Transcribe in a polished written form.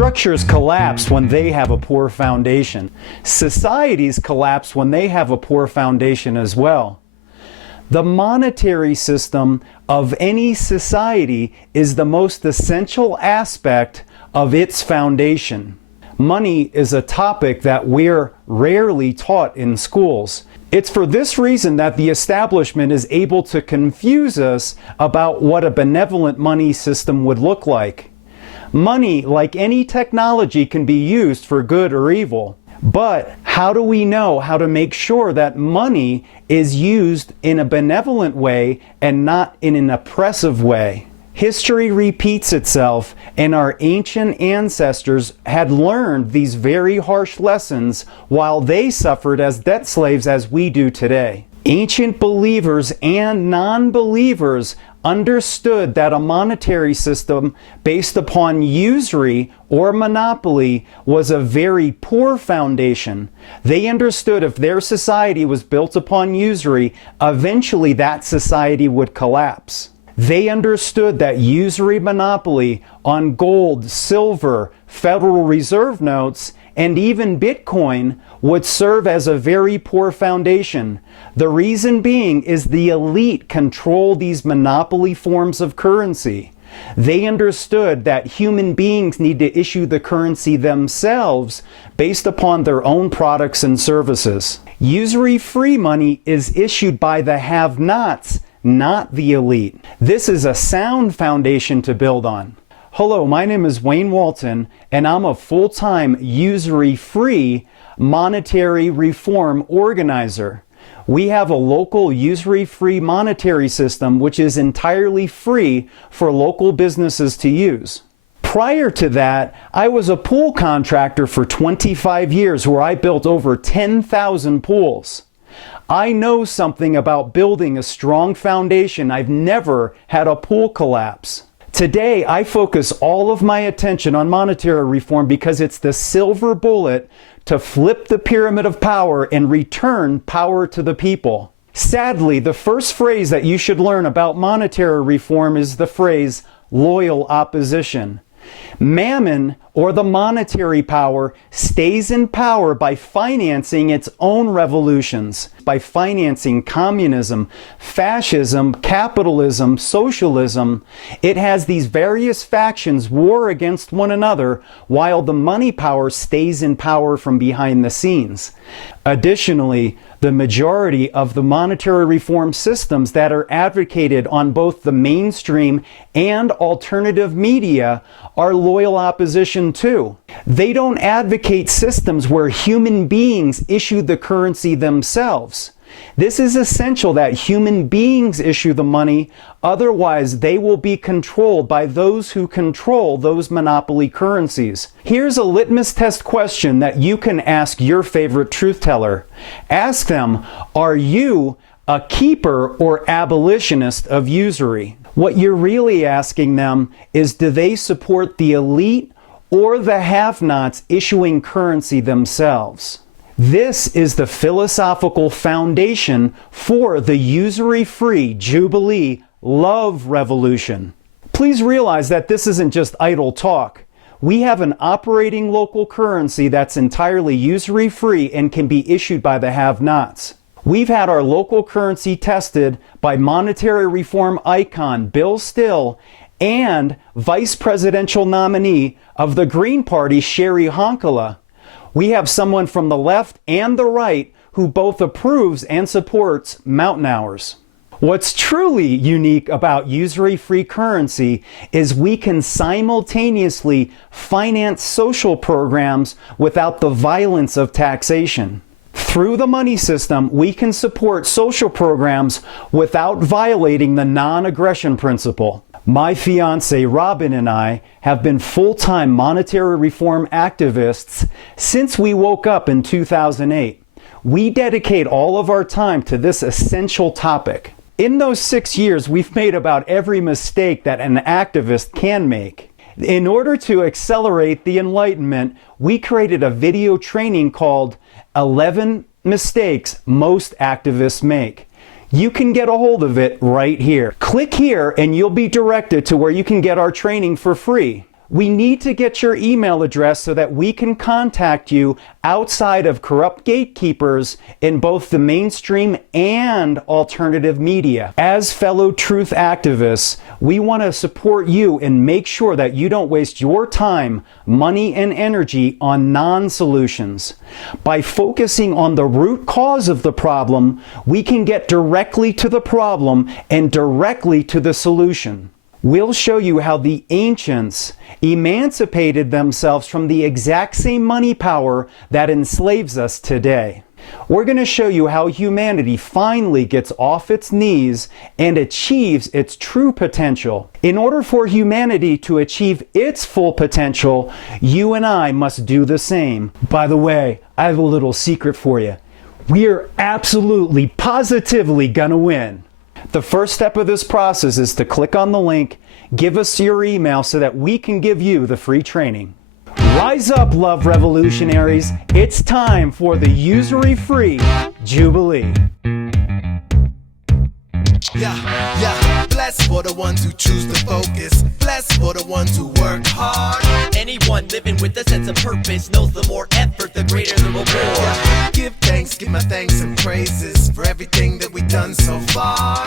Structures collapse when they have a poor foundation. Societies collapse when they have a poor foundation as well. The monetary system of any society is the most essential aspect of its foundation. Money is a topic that we're rarely taught in schools. It's for this reason that the establishment is able to confuse us about what a benevolent money system would look like. Money, like any technology, can be used for good or evil. But how do we know how to make sure that money is used in a benevolent way and not in an oppressive way? History repeats itself, and our ancient ancestors had learned these very harsh lessons while they suffered as debt slaves as we do today. Ancient believers and non-believers understood that a monetary system based upon usury or monopoly was a very poor foundation. They understood if their society was built upon usury, eventually that society would collapse. They understood that usury monopoly on gold, silver, Federal Reserve notes, and even Bitcoin would serve as a very poor foundation. The reason being is the elite control these monopoly forms of currency. They understood that human beings need to issue the currency themselves based upon their own products and services. Usury-free money is issued by the have-nots, not the elite. This is a sound foundation to build on. Hello, my name is Wayne Walton, and I'm a full-time usury-free monetary reform organizer. We have a local usury-free monetary system which is entirely free for local businesses to use. Prior to that, I was a pool contractor for 25 years where I built over 10,000 pools. I know something about building a strong foundation. I've never had a pool collapse. Today, I focus all of my attention on monetary reform because it's the silver bullet to flip the pyramid of power and return power to the people. Sadly, the first phrase that you should learn about monetary reform is the phrase loyal opposition. Mammon, or the monetary power, stays in power by financing its own revolutions, by financing communism, fascism, capitalism, socialism. It has these various factions war against one another while the money power stays in power from behind the scenes. Additionally, the majority of the monetary reform systems that are advocated on both the mainstream and alternative media are loyal opposition too. They don't advocate systems where human beings issue the currency themselves. This is essential that human beings issue the money, otherwise they will be controlled by those who control those monopoly currencies. Here's a litmus test question that you can ask your favorite truth teller. Ask them, are you a keeper or abolitionist of usury? What you're really asking them is, do they support the elite or the have-nots issuing currency themselves? This is the philosophical foundation for the usury-free Jubilee love revolution. Please realize that this isn't just idle talk. We have an operating local currency that's entirely usury-free and can be issued by the have-nots. We've had our local currency tested by monetary reform icon Bill Still and vice presidential nominee of the Green Party, Sherry Honkala. We have someone from the left and the right who both approves and supports mountain hours. What's truly unique about usury-free currency is we can simultaneously finance social programs without the violence of taxation. Through the money system, we can support social programs without violating the non-aggression principle. My fiance Robin and I have been full-time monetary reform activists since we woke up in 2008. We dedicate all of our time to this essential topic. In those 6 years, we've made about every mistake that an activist can make. In order to accelerate the enlightenment, we created a video training called 11 Mistakes Most Activists Make. You can get a hold of it right here. Click here and you'll be directed to where you can get our training for free. We need to get your email address so that we can contact you outside of corrupt gatekeepers in both the mainstream and alternative media. As fellow truth activists, we want to support you and make sure that you don't waste your time, money, and energy on non-solutions. By focusing on the root cause of the problem, we can get directly to the problem and directly to the solution. We'll show you how the ancients emancipated themselves from the exact same money power that enslaves us today. We're going to show you how humanity finally gets off its knees and achieves its true potential. In order for humanity to achieve its full potential, you and I must do the same. By the way, I have a little secret for you. We're absolutely, positively gonna win. The first step of this process is to click on the link, give us your email so that we can give you the free training. Rise up, love revolutionaries. It's time for the usury-free Jubilee. Yeah, blessed for the ones who choose to focus, blessed for the ones who work hard. Anyone living with a sense of purpose knows the more effort, the greater the reward. Give thanks, give my thanks and praises for everything that we've done so far.